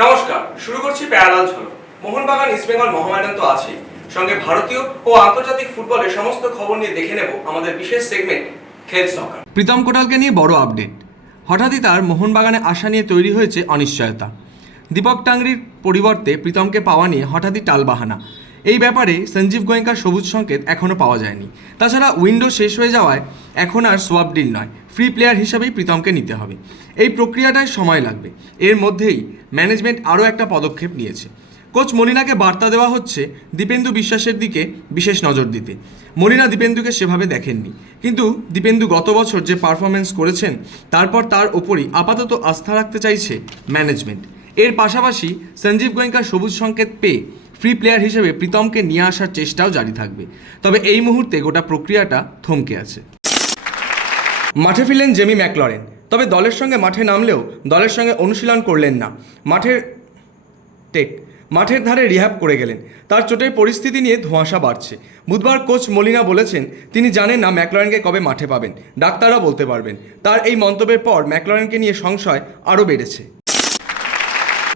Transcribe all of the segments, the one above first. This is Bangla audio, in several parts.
নমস্কার, শুরু করছি প্যারালাল ঝলক। মোহনবাগান ইস্টবেঙ্গল মহামেডান তো আছে, সঙ্গে ভারতীয় ও আন্তর্জাতিক ফুটবলের সমস্ত খবর নিয়ে দেখে নেব আমাদের বিশেষ সেগমেন্ট খেল সকার। প্রীতম কোটালকে নিয়ে বড় আপডেট। হঠাৎই তার মোহনবাগানে আসা নিয়ে তৈরি হয়েছে অনিশ্চয়তা। দীপক টাংরির পরিবর্তে প্রীতমকে পাওয়া নিয়ে হঠাৎই টালবাহানা। এই ব্যাপারে সঞ্জীব গোয়েঙ্কার সবুজ সংকেত এখনও পাওয়া যায়নি। তাছাড়া উইন্ডো শেষ হয়ে যাওয়ায় এখন আর সোয়াপ ডিল নয়, ফ্রি প্লেয়ার হিসাবেই প্রীতমকে নিতে হবে। এই প্রক্রিয়াটায় সময় লাগবে। এর মধ্যেই ম্যানেজমেন্ট আরও একটা পদক্ষেপ নিয়েছে। কোচ মলিনাকে বার্তা দেওয়া হচ্ছে দীপেন্দু বিশ্বাসের দিকে বিশেষ নজর দিতে। মলিনা দীপেন্দুকে সেভাবে দেখেননি, কিন্তু দীপেন্দু গত বছর যে পারফরমেন্স করেছেন তারপর তার ওপরই আপাতত আস্থা রাখতে চাইছে ম্যানেজমেন্ট। এর পাশাপাশি সঞ্জীব গোয়েঙ্কার সবুজ সংকেত পেয়ে ফ্রি প্লেয়ার হিসেবে প্রীতমকে নিয়ে আসার চেষ্টাও জারি থাকবে। তবে এই মুহূর্তে গোটা প্রক্রিয়াটা থমকে আছে। মাঠে ফিরলেন জেমি ম্যাকলরেন, তবে দলের সঙ্গে মাঠে নামলেও দলের সঙ্গে অনুশীলন করলেন না। মাঠের ধারে রিহ্যাব করে গেলেন। তার চোটের পরিস্থিতি নিয়ে ধোঁয়াশা বাড়ছে। বুধবার কোচ মলিনা বলেছেন তিনি জানেন না ম্যাকলরেনকে কবে মাঠে পাবেন, ডাক্তাররা বলতে পারবেন। তার এই মন্তব্যের পর ম্যাকলরেনকে নিয়ে সংশয় আরও বেড়েছে।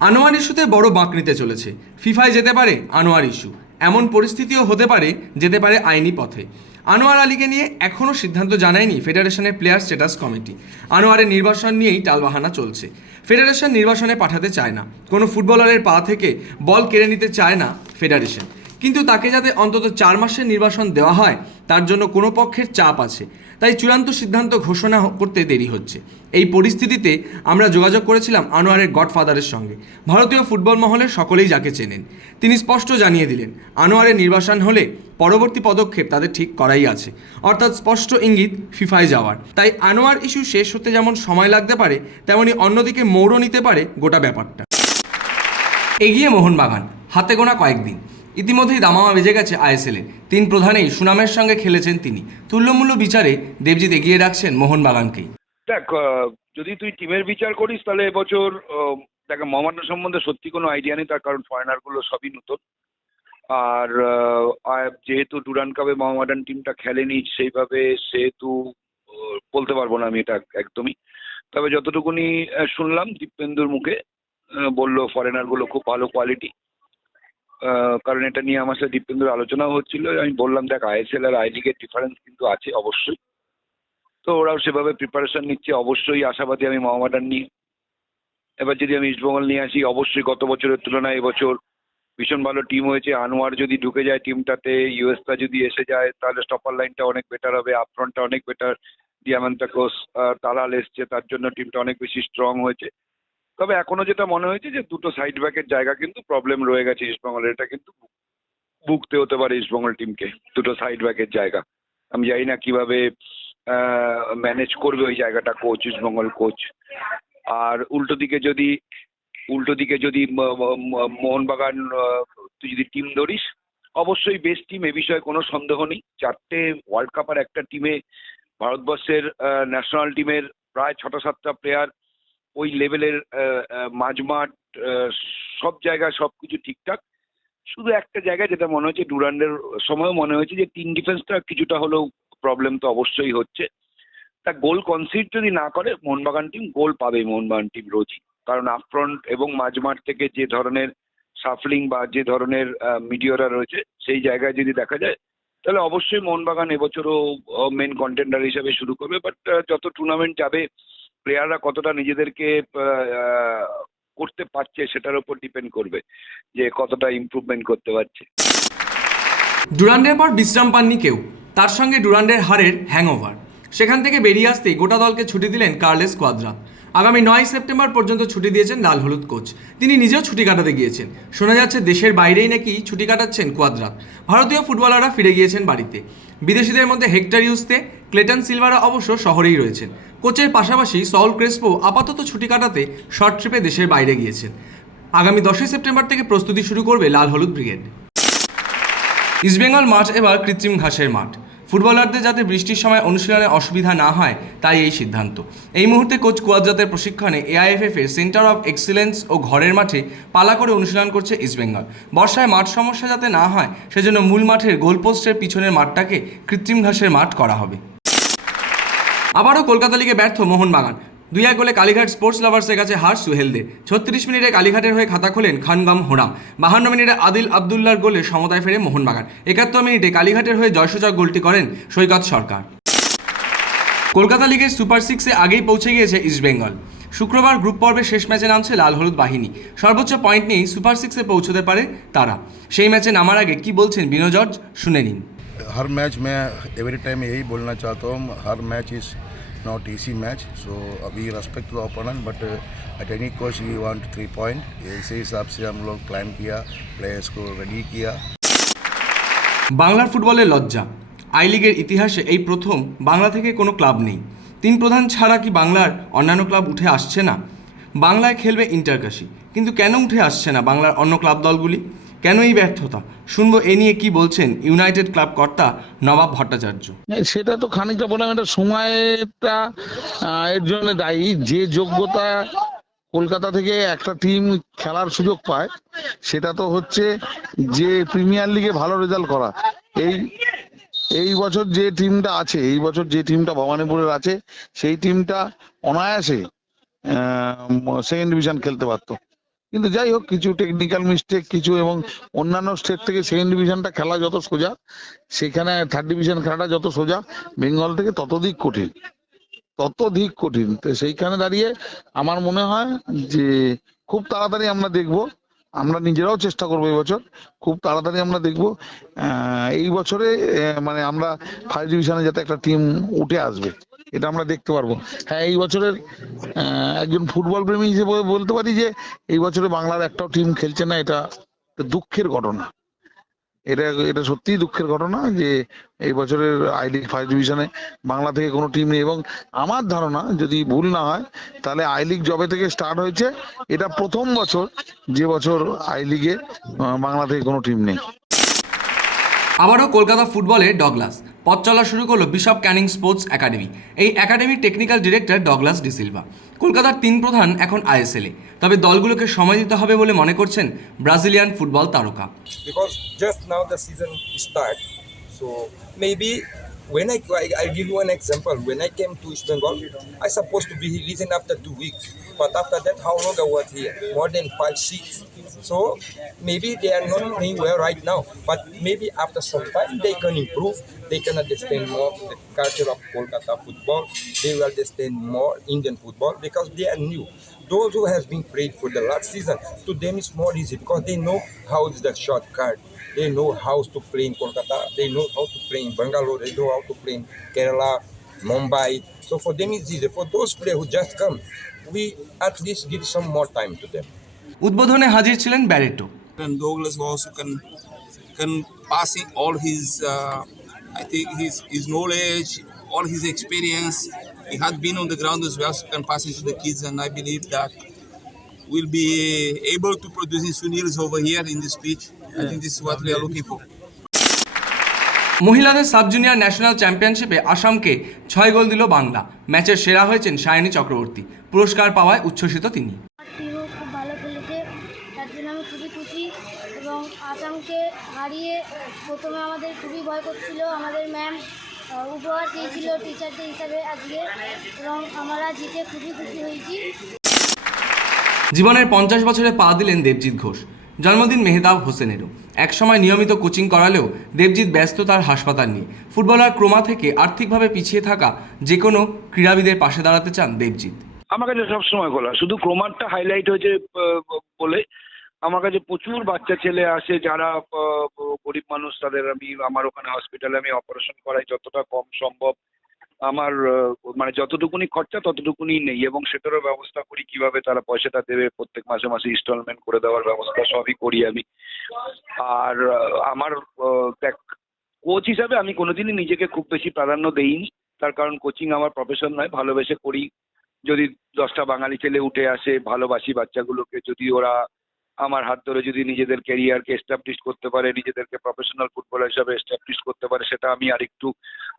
আনোয়ার ইস্যুতে বড় বাঁক নিতে চলেছে। ফিফায় যেতে পারে আনোয়ার ইস্যু, এমন পরিস্থিতিও হতে পারে যেতে পারে আইনি পথে। আনোয়ার আলীকে নিয়ে এখনও সিদ্ধান্ত জানায়নি ফেডারেশনের প্লেয়ার স্ট্যাটাস কমিটি। আনোয়ারের নির্বাসন নিয়েই টালবাহানা চলছে। ফেডারেশন নির্বাসনে পাঠাতে চায় না, কোনো ফুটবলারের পা থেকে বল কেড়ে নিতে চায় না ফেডারেশন, কিন্তু তাকে যাতে অন্তত 4 মাসের নির্বাসন দেওয়া হয় তার জন্য কোনো পক্ষের চাপ আছে। তাই চূড়ান্ত সিদ্ধান্ত ঘোষণা করতে দেরি হচ্ছে। এই পরিস্থিতিতে আমরা যোগাযোগ করেছিলাম আনোয়ারের গডফাদারের সঙ্গে। ভারতীয় ফুটবল মহলের সকলেই যাকে চেনেন, তিনি স্পষ্ট জানিয়ে দিলেন আনোয়ারের নির্বাসন হলে পরবর্তী পদক্ষেপ তাদের ঠিক করাই আছে, অর্থাৎ স্পষ্ট ইঙ্গিত ফিফায় যাওয়ার। তাই আনোয়ার ইস্যু শেষ হতে যেমন সময় লাগতে পারে, তেমনই অন্যদিকে মোড়ও নিতে পারে গোটা ব্যাপারটা। এগিয়ে মোহনবাগান, হাতে গোনা কয়েকদিন। ইতিমধ্যেই দামামা বেজে গেছে আইএসএলে। 3 প্রধানেই সুনামের সঙ্গে খেলেছেন তিনি। তুল্যমূল্য বিচারে দেবজিৎ এগিয়ে রাখছেন মোহনবাগানকেই। দেখ, যদি তুই টিমের বিচার করিস তাহলে এবছর দেখ মোহামেডান সম্বন্ধে সত্যি কোনো আইডিয়া নেই, তার কারণ ফরেনারগুলো সবই নতুন। আর যেহেতু ডুরান্ড কাপে মোহামেডান টিমটা খেলেনি সেইভাবে, সেহেতু বলতে পারবো না আমি এটা একদমই। তবে যতটুকুনি শুনলাম দীপেন্দুর মুখে, বললো ফরেনারগুলো খুব ভালো কোয়ালিটি। কারণ এটা নিয়ে আমার সাথে দীপেন্দুর আলোচনাও হচ্ছিল। আমি বললাম দেখ আইএসএল আর আই লিগের ডিফারেন্স কিন্তু আছে অবশ্যই, তো ওরাও সেভাবে প্রিপারেশন নিচ্ছে। অবশ্যই আশাবাদী আমি মোহামেডান নিয়ে। এবার যদি আমি ইস্টবেঙ্গল নিয়ে আসি, অবশ্যই গত বছরের তুলনায় এবছর ভীষণ ভালো টিম হয়েছে। আনোয়ার যদি ঢুকে যায় টিমটাতে, ইউএসটা যদি এসে যায়, তাহলে স্টপার লাইনটা অনেক বেটার হবে, আপফ্রন্টটা অনেক বেটার। ডিয়ামান্তাকোস তালাল এসছে, তার জন্য টিমটা অনেক বেশি স্ট্রং হয়েছে। তবে এখনো যেটা মনে হয়েছে যে দুটো সাইড ব্যাকের জায়গা কিন্তু প্রবলেম রয়ে গেছে ইস্টবেঙ্গলের। এটা কিন্তু ভুগতে হতে পারে ইস্টবেঙ্গল টিমকে, দুটো সাইড ব্যাকের জায়গা। আমি জানি না কিভাবে ম্যানেজ করবে ওই জায়গাটা কোচ, ইস্টবেঙ্গল কোচ। আর উল্টো দিকে যদি মোহনবাগান তুই যদি টিম ধরিস, অবশ্যই বেস্ট টিম, এ বিষয়ে কোনো সন্দেহ নেই। 4টে ওয়ার্ল্ড কাপ আর একটা টিমে ভারতবর্ষের ন্যাশনাল টিমের প্রায় 6-7টা প্লেয়ার, ওই লেভেলের মাঝমাঠ, সব জায়গায় সব কিছু ঠিকঠাক। শুধু একটা জায়গায় যেটা মনে হচ্ছে, ডুরান্ডের সময়ও মনে হয়েছে যে টিম ডিফেন্সটা কিছুটা হলেও প্রবলেম তো অবশ্যই হচ্ছে। তা গোল কনসিড যদি না করে মোহনবাগান টিম, গোল পাবে মোহনবাগান টিম রোজই। কারণ আপফ্রন্ট এবং মাঝমাঠ থেকে যে ধরনের সাফলিং বা যে ধরনের মিডিওরা রয়েছে, সেই জায়গায় যদি দেখা যায় তাহলে অবশ্যই মোহনবাগান এবছরও মেন কন্টেন্ডার হিসেবে শুরু করবে। বাট যত টুর্নামেন্ট যাবে, প্লেয়াররা কতটা নিজেদেরকে করতে পারছে সেটার উপর ডিপেন্ড করবে যে কতটা ইমপ্রুভমেন্ট করতে পারছে। ডুরান্ডের পর বিশ্রাম পাননি কেউ, তার সঙ্গে ডুরান্ডের হারের হ্যাংওভার। সেখান থেকে বেরিয়ে আসতেই গোটা দলকে ছুটি দিলেন কার্লেস কোয়াদ্রাত। আগামী 9 সেপ্টেম্বর পর্যন্ত ছুটি দিয়েছেন লাল হলুদ কোচ। তিনি নিজেও ছুটি কাটাতে গিয়েছেন। শোনা যাচ্ছে দেশের বাইরেই নাকি ছুটি কাটাচ্ছেন কোয়াদ্রাত। ভারতীয় ফুটবলাররা ফিরে গিয়েছেন বাড়িতে। বিদেশিদের মধ্যে হেক্টর ইউস্তে, ক্লেটন সিলভারা অবশ্য শহরেই রয়েছেন। কোচের পাশাপাশি সল ক্রেসপো আপাতত ছুটি কাটাতে শর্ট ট্রিপে দেশের বাইরে গিয়েছেন। আগামী 10 সেপ্টেম্বর থেকে প্রস্তুতি শুরু করবে লাল হলুদ ব্রিগেড। ইস্টবেঙ্গল মাঠ এবার কৃত্রিম ঘাসের মাঠ। ফুটবলারদের যাতে বৃষ্টির সময় অনুশীলনে অসুবিধা না হয় তাই এই সিদ্ধান্ত। এই মুহূর্তে কোচ কোয়াদ্রাতের প্রশিক্ষণে এআইএফএফ এর সেন্টার অফ এক্সিলেন্স ও ঘরের মাঠে পালা করে অনুশীলন করছে ইস্টবেঙ্গল। বর্ষায় মাঠ সমস্যা যাতে না হয় সেজন্য মূল মাঠের গোলপোস্টের পিছনের মাঠটাকে কৃত্রিম ঘাসের মাঠ করা হবে। আবারও কলকাতা লিগে ব্যর্থ মোহনবাগান। 2-1 গোলে কালীঘাট স্পোর্টস লাভার্সের কাছে হার সুহেলদে। 36 মিনিটে কালীঘাটের হয়ে খাতা খোলেন খানগাম হোরাম। 52 মিনিটে আদিল আবদুল্লার গোলে সমতায় ফেরে মোহনবাগান। 71 মিনিটে কালীঘাটের হয়ে জয়সূচক গোলটি করেন সৈকত সরকার। কলকাতা লিগের সুপার 6-এ আগেই পৌঁছে গিয়েছে ইস্টবেঙ্গল। শুক্রবার গ্রুপ পর্বের শেষ ম্যাচে নামছে লাল হলুদ বাহিনী। সর্বোচ্চ পয়েন্ট নিয়েই সুপার 6-এ পৌঁছতে পারে তারা। সেই ম্যাচে নামার আগে কি বলছেন বিনো জর্জ, শুনে নিন। हर मैच मैं एवरी टाइम यही बोलना चाहता हूँ, हर match is not easy match, so अभी respect to opponent, but at any cost we want 3 point. इसी हिसाब से हम लोग प्लान किया, प्लेयर्स को रेडी किया। বাংলার ফুটবলের লজ্জা। আই লিগের ইতিহাসে এই প্রথম বাংলা থেকে কোনো ক্লাব নেই। 3 প্রধান ছাড়া কি বাংলার অন্যান্য ক্লাব উঠে আসছে না? বাংলায় খেলবে ইন্টারকাশি, কিন্তু কেন উঠে আসছে না বাংলার অন্য ক্লাব দলগুলি? কেন এই ব্যর্থতা? শুনবো এ নিয়ে কি বলছেন ইউনাইটেড ক্লাব কর্তা নবাব ভট্টাচার্য। সেটা তো খানিকটা বললাম, এটা সময়টা এর জন্য দায়ী। যে যোগ্যতা কলকাতা থেকে একটা টিম খেলার সুযোগ পায়, সেটা তো হচ্ছে যে প্রিমিয়ার লিগে ভালো রেজাল্ট করা। এই বছর যে টিমটা আছে, এই বছর যে টিমটা ভবানীপুরের আছে, সেই টিমটা অনায়াসে সেকেন্ড ডিভিশন খেলতে পারতো। কিন্তু যাই হোক, কিছু টেকনিক্যাল মিস্টেক কিছু, এবং অন্যান্য স্টেট থেকে সেকেন্ড ডিভিশনটা খেলা যত সোজা, সেখানে থার্ড ডিভিশন খেলাটা যত সোজা, বেঙ্গল থেকে ততোধিক কঠিন। তো সেইখানে দাঁড়িয়ে আমার মনে হয় যে খুব তাড়াতাড়ি আমরা দেখবো, আমরা নিজেরাও চেষ্টা করবো এই বছর, খুব তাড়াতাড়ি আমরা দেখবো এই বছরে মানে আমরা ফার্স্ট ডিভিশনে যাতে একটা টিম উঠে আসবে, এটা আমরা দেখতে পারবো। হ্যাঁ, এই বছরের একজন ফুটবল প্রেমী হিসেবে বলতে পারি যে এই বছরে বাংলার একটাও টিম খেলছে না। এটা দুঃখের ঘটনা, এটা সত্যিই দুঃখের ঘটনা যে এই বছরের আই লিগ ফার্স্ট ডিভিশনে বাংলা থেকে কোনো টিম নেই। এবং আমার ধারণা, যদি ভুল না হয়, তাহলে আই লিগ যবে থেকে স্টার্ট হয়েছে, এটা প্রথম বছর যে বছর আই লিগে বাংলা থেকে কোনো টিম নেই। আবারও কলকাতা ফুটবলে ডগলাস। পথ চলা শুরু করলো বিশপ ক্যানিং স্পোর্টস একাডেমি। এই একাডেমির টেকনিক্যাল ডিরেক্টর ডগলাস ডিসিলভা। কলকাতার 3 প্রধান এখন আইএসএলে, তবে দলগুলোকে সময় দিতে হবে বলে মনে করছেন ব্রাজিলিয়ান ফুটবল তারকা। Because just now the season start, so maybe when I give you an example. When I came to East Bengal, I supposed to be releasing after 2 weeks, but after that, how long I was here? More than 5-6. So maybe they are not playing well right now, but maybe after some time they can improve. They can understand more the culture of Kolkata football. They will understand more Indian football because they are new. Those who has been played for the last season, to them it's more easy because they know how is the shortcut. They know how to play in Kolkata. They know how to play in Bangalore. They know how to play in Kerala, Mumbai. So for them it's easy. For those players who just come, we at least give some more time to them. উদ্বোধনে হাজির ছিলেন Barreto. And Douglas also can pass in all his I think his knowledge, all his experience. He had been on the ground as well, so can pass it to the kids, and I believe that we'll be able to produce Sunils over here in this pitch. I think this is what we are looking for. মহিলাদের সাব জুনিয়র ন্যাশনাল চ্যাম্পিয়নশিপে আসামকে 6 গোল দিল বাংলা। ম্যাচের সেরা হয়েছেন সায়নী চক্রবর্তী। পুরস্কার পাওয়ায় উচ্ছ্বসিত তিনি। টিমও খুব ভালো খেলেছে, তার জন্য আমি খুবই খুশি। এবং আসামকে হারিয়ে প্রথমে আমাদের খুবই ভয় করছিল। আমাদের ম্যাম উপহার দিয়েছিল টিচারদের হিসাবে আজকে, এবং আমরা জিতে খুবই খুশি হয়েছি। জীবনের 50 বছরে পা দিলেন দেবজিৎ ঘোষ। জন্মদিন মেহতাব হোসেনেরও। একসময় নিয়মিত কোচিং করালেও দেবজিৎ ব্যস্ত তার হাসপাতাল নিয়ে। ফুটবলার ক্রোমা থেকে আর্থিকভাবে পিছিয়ে থাকা যে কোনো ক্রীড়াবিদের পাশে দাঁড়াতে চান দেবজিৎ। আমার কাছে সবসময় খোলা, শুধু ক্রোমারটা হাইলাইট হয়েছে বলে আমার কাছে প্রচুর বাচ্চা ছেলে আসে যারা গরিব মানুষ, তাদের আমার ওখানে হসপিটালে আমি অপারেশন করাই যতটা কম সম্ভব। আমার মানে যতটুকুনি খরচা ততটুকুনি নেই, এবং সেটারও ব্যবস্থা করি কিভাবে তারা পয়সাটা দেবে, প্রত্যেক মাসে মাসে ইনস্টলমেন্ট করে দেওয়ার ব্যবস্থা সবই করি আমি। আর আমার দেখ, কোচ হিসাবে আমি কোনোদিনই নিজেকে খুব বেশি প্রাধান্য দেইনি, তার কারণ কোচিং আমার প্রফেশন নয়, ভালোবেসে করি। যদি 10টা বাঙালি ছেলে উঠে আসে, ভালোবাসি বাচ্চাগুলোকে, যদি ওরা আমার হাত ধরে যদি নিজেদের ক্যারিয়ারকে এস্টাবলিশ করতে পারে, নিজেদেরকে প্রফেশনাল ফুটবলার হিসাবে এস্টাবলিশ করতে পারে, সেটা আমি আরেকটু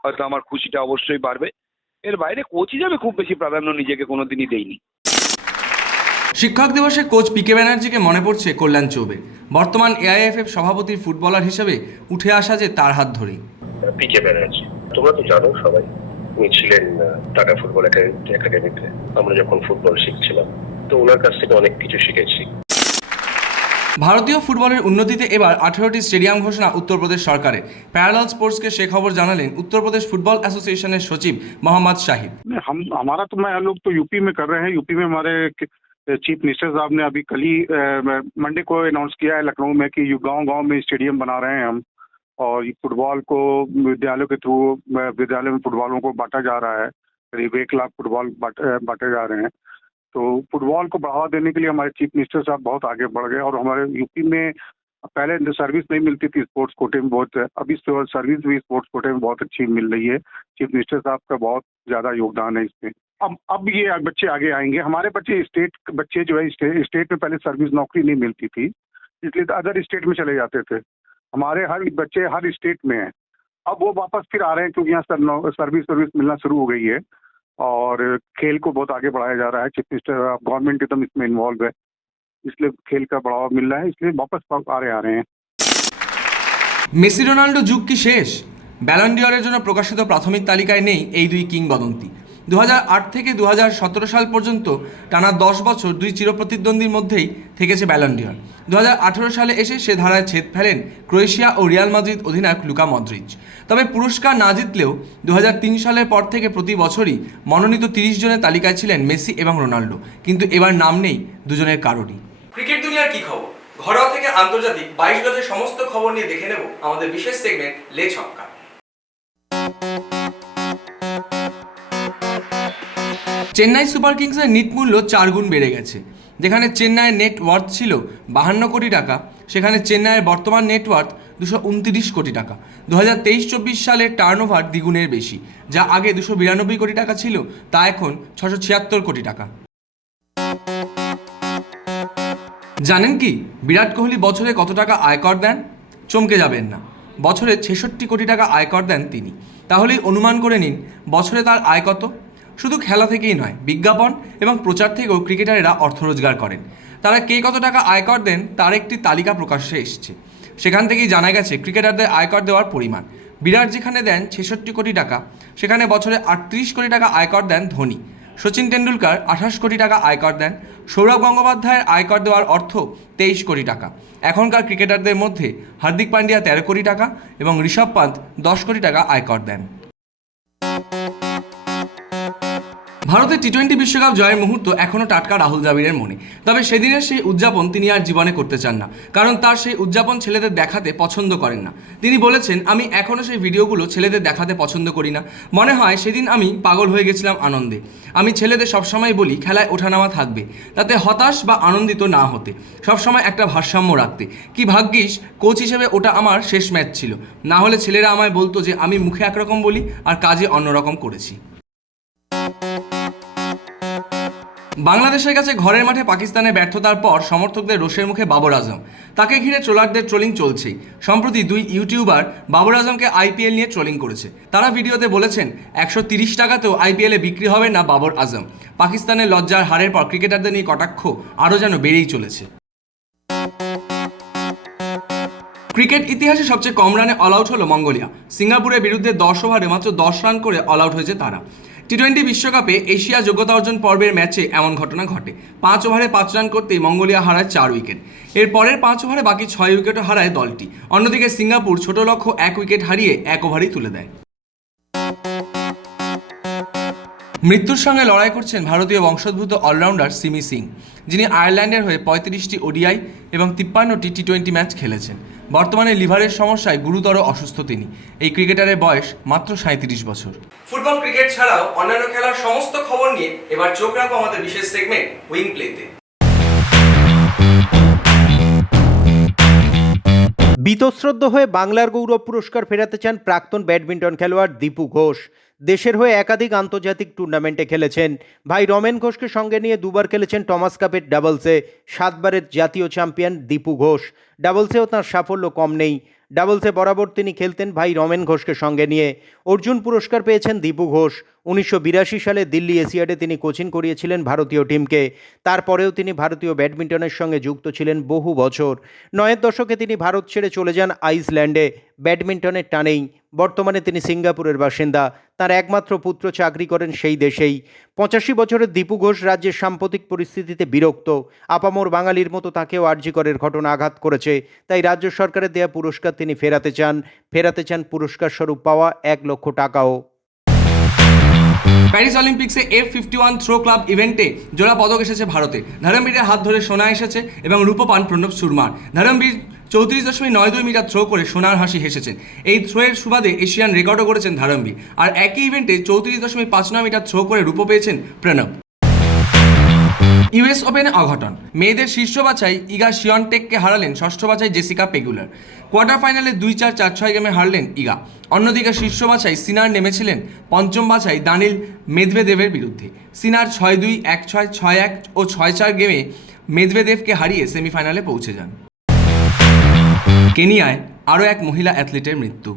হয়তো আমার খুশিটা অবশ্যই বাড়বে। এর বাইরে কোচ হিসাবে খুব বেশি প্রাধান্য নিজেকে কোনোদিনই দেইনি। শিক্ষক দিবসে কোচ পিকে ব্যানার্জিকে মনে পড়ছে কল্যাণ চৌবে। বর্তমান এআইএফএফ সভাপতির ফুটবলার হিসেবে উঠে আসা যে তার হাত ধরেই। পিকে ব্যানার্জি তোমরা তো জানো সবাই, উনি ছিলেন টাটা ফুটবল একাডেমিতে আমরা যখন ফুটবল শিখছিলাম, তো ওনার কাছ থেকে অনেক কিছু শিখেছি। ভারতীয় ফুটবলের উন্নতিতে এবার 18টি স্টেডিয়াম ঘোষণা উত্তরপ্রদেশ সরকারের। প্যারালাল স্পোর্টসকে সে খবর জানালেন উত্তরপ্রদেশ ফুটবল অ্যাসোসিয়েশনের সচিব মোহাম্মদ শাহিদ। हमारा तो मैं लोग तो यूपी में कर रहे हैं। यूपी में हमारे चीफ मिनिस्टर साहब ने अभी कल ही मंडे को अनाउंस किया है लखनऊ में कि गांव-गांव में स्टेडियम बना रहे हैं हम, और फुटबॉल को विद्यालयों के थ्रू विद्यालय में फुटबॉलों को बांटा जा रहा है। करीब 1 लाख फुटबॉल बांटे जा रहे हैं। तो फुटबॉल को बढ़ावा देने के लिए हमारे चीफ मिनिस्टर साहब बहुत आगे बढ़ गए, और हमारे यूपी में पहले सर्विस नहीं मिलती थी स्पोर्ट्स कोटे में बहुत, अभी सर्विस भी स्पोर्ट्स कोटे में बहुत अच्छी मिल रही है। चीफ मिनिस्टर साहब का बहुत ज्यादा योगदान है इसमें। अब ये बच्चे आगे आएंगे। हमारे बच्चे स्टेट बच्चे जो है स्टेट में पहले सर्विस नौकरी नहीं मिलती थी, इसलिए अदर स्टेट में चले जाते थे। हमारे हर बच्चे हर स्टेट में हैं। अब वो वापस फिर आ रहे हैं क्योंकि यहाँ सर्विस मिलना शुरू हो गई है, और खेल को बहुत आगे बढ़ाया जा रहा है। चीफ मिनिस्टर गवर्नमेंट एकदम इसमें इन्वॉल्व है, इसलिए खेल का बढ़ावा मिल रहा है, इसलिए वापस आ रहे हैं। মেসি রোনাল্ডো যুগ কি শেষ? ব্যালন ডিওরের জন্য প্রকাশিত প্রাথমিক তালিকায় নেই এই দুই কিংবদন্তি। 2008 থেকে 2017 সাল পর্যন্ত টানা 10 বছর দুই চিরপ্রতিদ্বন্দ্বীর মধ্যেই থেকেছে ব্যালন ডিওর। 2018 সালে এসে সে ধারায় ছেদ ফেলেন ক্রোয়েশিয়া ও রিয়াল মাদ্রিদ অধিনায়ক লুকা মদ্রিচ। তবে পুরস্কার না জিতলেও 2003 সালের পর থেকে প্রতি বছরই মনোনীত 30 জনের তালিকায় ছিলেন মেসি এবং রোনাল্ডো, কিন্তু এবার নাম নেই দুজনের কারোরই। ক্রিকেট দুনিয়ার কি খবর? ঘরোয়া থেকে আন্তর্জাতিক 22 গজের সমস্ত খবর নিয়ে দেখে নেব আমাদের বিশেষ সেগমেন্ট লে ছক্কা। চেন্নাই সুপার কিংসের নিট মূল্য 4 গুণ বেড়ে গেছে। যেখানে চেন্নাইয়ের নেট ওয়ার্থ ছিল 52 কোটি টাকা, সেখানে চেন্নাইয়ের বর্তমান নেট ওয়ার্থ 229 কোটি টাকা। 2023-24 সালের টার্নওভার দ্বিগুণের বেশি, যা আগে 292 কোটি টাকা ছিল তা এখন 676 কোটি টাকা। জানেন কি বিরাট কোহলি বছরে কত টাকা আয়কর দেন? চমকে যাবেন না, বছরে 66 কোটি টাকা আয়কর দেন তিনি। তাহলেই অনুমান করে নিন বছরে তার আয় কত। শুধু খেলা থেকেই নয়, বিজ্ঞাপন এবং প্রচার থেকেও ক্রিকেটারেরা অর্থ রোজগার করেন। তারা কে কত টাকা আয়কর দেন তার একটি তালিকা প্রকাশ্যে এসেছে। সেখান থেকেই জানা গেছে ক্রিকেটারদের আয়কর দেওয়ার পরিমাণ। বিরাট যেখানে দেন 66 কোটি টাকা, সেখানে বছরে 38 কোটি টাকা আয়কর দেন ধোনি। সচিন তেন্ডুলকার 28 কোটি টাকা আয়কর দেন। সৌরভ গঙ্গোপাধ্যায়ের আয়কর দেওয়ার অর্থ 23 কোটি টাকা। এখনকার ক্রিকেটারদের মধ্যে হার্দিক পান্ডিয়া 13 কোটি টাকা এবং ঋষভ পান্ত 10 কোটি টাকা আয়কর দেন। ভারতের টি-20 বিশ্বকাপ জয়ের মুহূর্ত এখনও টাটকা রাহুল দ্রাবিড়ের মনে। তবে সেদিনের সেই উদযাপন তিনি আর জীবনে করতে চান না, কারণ তার সেই উদযাপন ছেলেদের দেখাতে পছন্দ করেন না। তিনি বলেছেন, আমি এখনও সেই ভিডিওগুলো ছেলেদের দেখাতে পছন্দ করি না। মনে হয় সেদিন আমি পাগল হয়ে গেছিলাম আনন্দে। আমি ছেলেদের সবসময় বলি খেলায় ওঠানামা থাকবে, তাতে হতাশ বা আনন্দিত না হতে, সবসময় একটা ভারসাম্য রাখতে। কি ভাগ্যিস কোচ হিসেবে ওটা আমার শেষ ম্যাচ ছিল, না হলে ছেলেরা আমায় বলতো যে আমি মুখে একরকম বলি আর কাজে অন্যরকম করেছি। বাংলাদেশের কাছে ঘরের মাঠে পাকিস্তানের ব্যর্থতার পর সমর্থকদের রোষের মুখে বাবর আজম। তাকে ঘিরে ট্রোলারদের ট্রোলিং চলছেই। সম্প্রতি 2 ইউটিউবার বাবর আজমকে আইপিএল নিয়ে ট্রোলিং করেছে। তারা ভিডিওতে বলেছেন 130 টাকাতেও আইপিএলে বিক্রি হবে না বাবর আজম। পাকিস্তানের লজ্জার হারের পর ক্রিকেটারদের নিয়ে কটাক্ষ আরও যেন বেড়েই চলেছে। ক্রিকেট ইতিহাসে সবচেয়ে কম রানে অল আউট হলো মঙ্গোলিয়া। সিঙ্গাপুরের বিরুদ্ধে 10 ওভারে মাত্র 10 রান করে অল আউট হয়েছে তারা। টি-20 বিশ্বকাপে এশিয়া যোগ্যতা অর্জন পর্বের ম্যাচে এমন ঘটনা ঘটে। 5 ওভারে 5 রান করতেই মঙ্গোলিয়া হারায় 4 উইকেট। এর পরের 5 ওভারে বাকি 6 উইকেটও হারায় দলটি। অন্যদিকে সিঙ্গাপুর ছোট লক্ষ্য 1 উইকেট হারিয়ে 1 ওভারেই তুলে দেয়। মৃত্যুর সঙ্গে লড়াই করছেন ভারতীয় বংশোদ্ভূত অলরাউন্ডার সিমি সিং, যিনি আয়ারল্যান্ডের হয়ে 35টি ওডিআই এবং 53টি টি-20 ম্যাচ খেলেছেন। বর্তমানে লিভারের সমস্যায় গুরুতর অসুস্থ তিনি। এই ক্রিকেটারের বয়স মাত্র 37 বছর। ফুটবল ক্রিকেট ছাড়াও অন্যান্য খেলার সমস্ত খবর নিয়ে এবার চোখ রাখবো আমাদের বিশেষ সেগমেন্ট উইং প্লেতে। বীতশ্রদ্ধ হয়ে বাংলার গৌরব পুরস্কার ফেরাতে চান প্রাক্তন ব্যাডমিন্টন খেলোয়াড় দীপু ঘোষ। দেশের হয়ে একাধিক আন্তর্জাতিক টুর্নামেন্টে খেলেছেন। ভাই রমেন ঘোষকে সঙ্গে নিয়ে 2 বার খেলেছেন টমাস কাপের ডাবলসে। 7 বারের জাতীয় চ্যাম্পিয়ন দীপু ঘোষ। ডাবলসেও তাঁর সাফল্য কম নেই। ডাবলসে বরাবর তিনি খেলতেন ভাই রমেন ঘোষকে সঙ্গে নিয়ে। অর্জুন পুরস্কার পেয়েছেন দীপু ঘোষ। 1982 সালে দিল্লি এশিয়াডে তিনি কোচিং করিয়েছিলেন ভারতীয় টিমকে। তারপরেও তিনি ভারতীয় ব্যাডমিন্টনের সঙ্গে যুক্ত ছিলেন বহু বছর। 9-এর দশকে তিনি ভারত ছেড়ে চলে যান আইসল্যান্ডে। ব্যাডমিন্টনের টানেই বর্তমানে তিনি সিঙ্গাপুরের বাসিন্দা। তার একমাত্র পুত্র চাকরি করেন সেই দেশেই। 85 বছরের দীপু ঘোষ রাজ্যের সাম্প্রতিক পরিস্থিতিতে বিরক্ত। আপামর বাঙালির মতো তাকেও আরজিকরের ঘটনা আঘাত করেছে। তাই রাজ্য সরকারের দেয়া পুরস্কার তিনি ফেরাতে চান পুরস্কার স্বরূপ পাওয়া 1 লক্ষ টাকাও। প্যারিস অলিম্পিক্সে F51 থ্রো ক্লাব ইভেন্টে জোড়া পদক এসেছে ভারতে। ধরমবীরের হাত ধরে সোনা এসেছে এবং রূপ পান প্রণব সুরমার। ধরমবীর 34.92 মিটার থ্রো করে সোনার হাসি হেসেছেন। এই থ্রোয়ের সুবাদে এশিয়ান রেকর্ডও করেছেন ধরমবীর। আর একই ইভেন্টে 34.59 মিটার থ্রো করে রূপ পেয়েছেন প্রণব। ইউএস ওপেনে অঘটন। মেয়েদের শীর্ষ বাছাই ইগা শিয়নটেককে হারালেন ষষ্ঠ বাছাই জেসিকা পেগুলার। কোয়ার্টার ফাইনালে 2-4, 4-6 গেমে হারলেন ইগা। অন্যদিকে শীর্ষ বাছাই সিনার নেমেছিলেন পঞ্চম বাছাই দানিল মেদভেদেভের বিরুদ্ধে। সিনার 6-2, 1-6, 6-1 ও 6-4 গেমে মেদভেদেভকে হারিয়ে সেমিফাইনালে পৌঁছে যান। কেনিয়ায় আরও এক মহিলা অ্যাথলিটের মৃত্যু।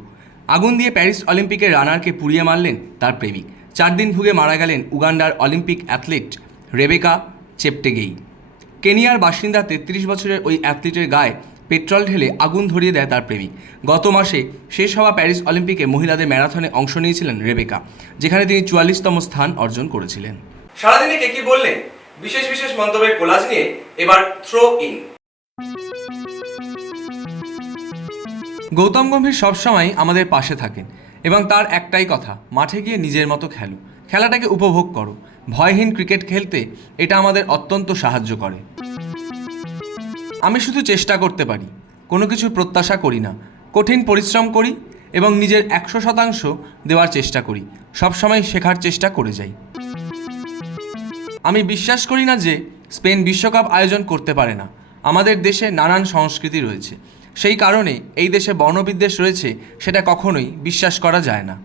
আগুন দিয়ে প্যারিস অলিম্পিকের রানারকে পুড়িয়ে মারলেন তার প্রেমিক। 4 দিন ভুগে মারা গেলেন উগান্ডার অলিম্পিক অ্যাথলিট রেবেকা চেপটেগেই। কেনিয়ার বাসিন্দা 33 বছরের ওই অ্যাথলিটের গায়ে পেট্রোল ঢেলে আগুন ধরিয়ে দেয় তার প্রেমিক। গত মাসে শেষ হওয়া প্যারিস অলিম্পিকে মহিলাদের ম্যারাথনে অংশ নিয়েছিলেন রেবেকা, যেখানে তিনি 44তম স্থান অর্জন করেছিলেন। সারাদিনে কে কি বললেন বিশেষ বিশেষ মন্তব্যের কোলাজ নিয়ে এবার থ্রো ইন। গৌতম গম্ভীর সবসময় আমাদের পাশে থাকেন এবং তার একটাই কথা, মাঠে গিয়ে নিজের মতো খেলো, খেলাটাকে উপভোগ করো। ভয়হীন ক্রিকেট খেলতে এটা আমাদের অত্যন্ত সাহায্য করে। আমি শুধু চেষ্টা করতে পারি, কোনো কিছুর প্রত্যাশা করি না। কঠিন পরিশ্রম করি এবং নিজের 100% দেওয়ার চেষ্টা করি। সবসময় শেখার চেষ্টা করে যাই। আমি বিশ্বাস করি না যে স্পেন বিশ্বকাপ আয়োজন করতে পারে না। আমাদের দেশে নানান সংস্কৃতি রয়েছে, সেই কারণে এই দেশে বর্ণবিদ্বেষ রয়েছে, সেটা কখনোই বিশ্বাস করা যায় না।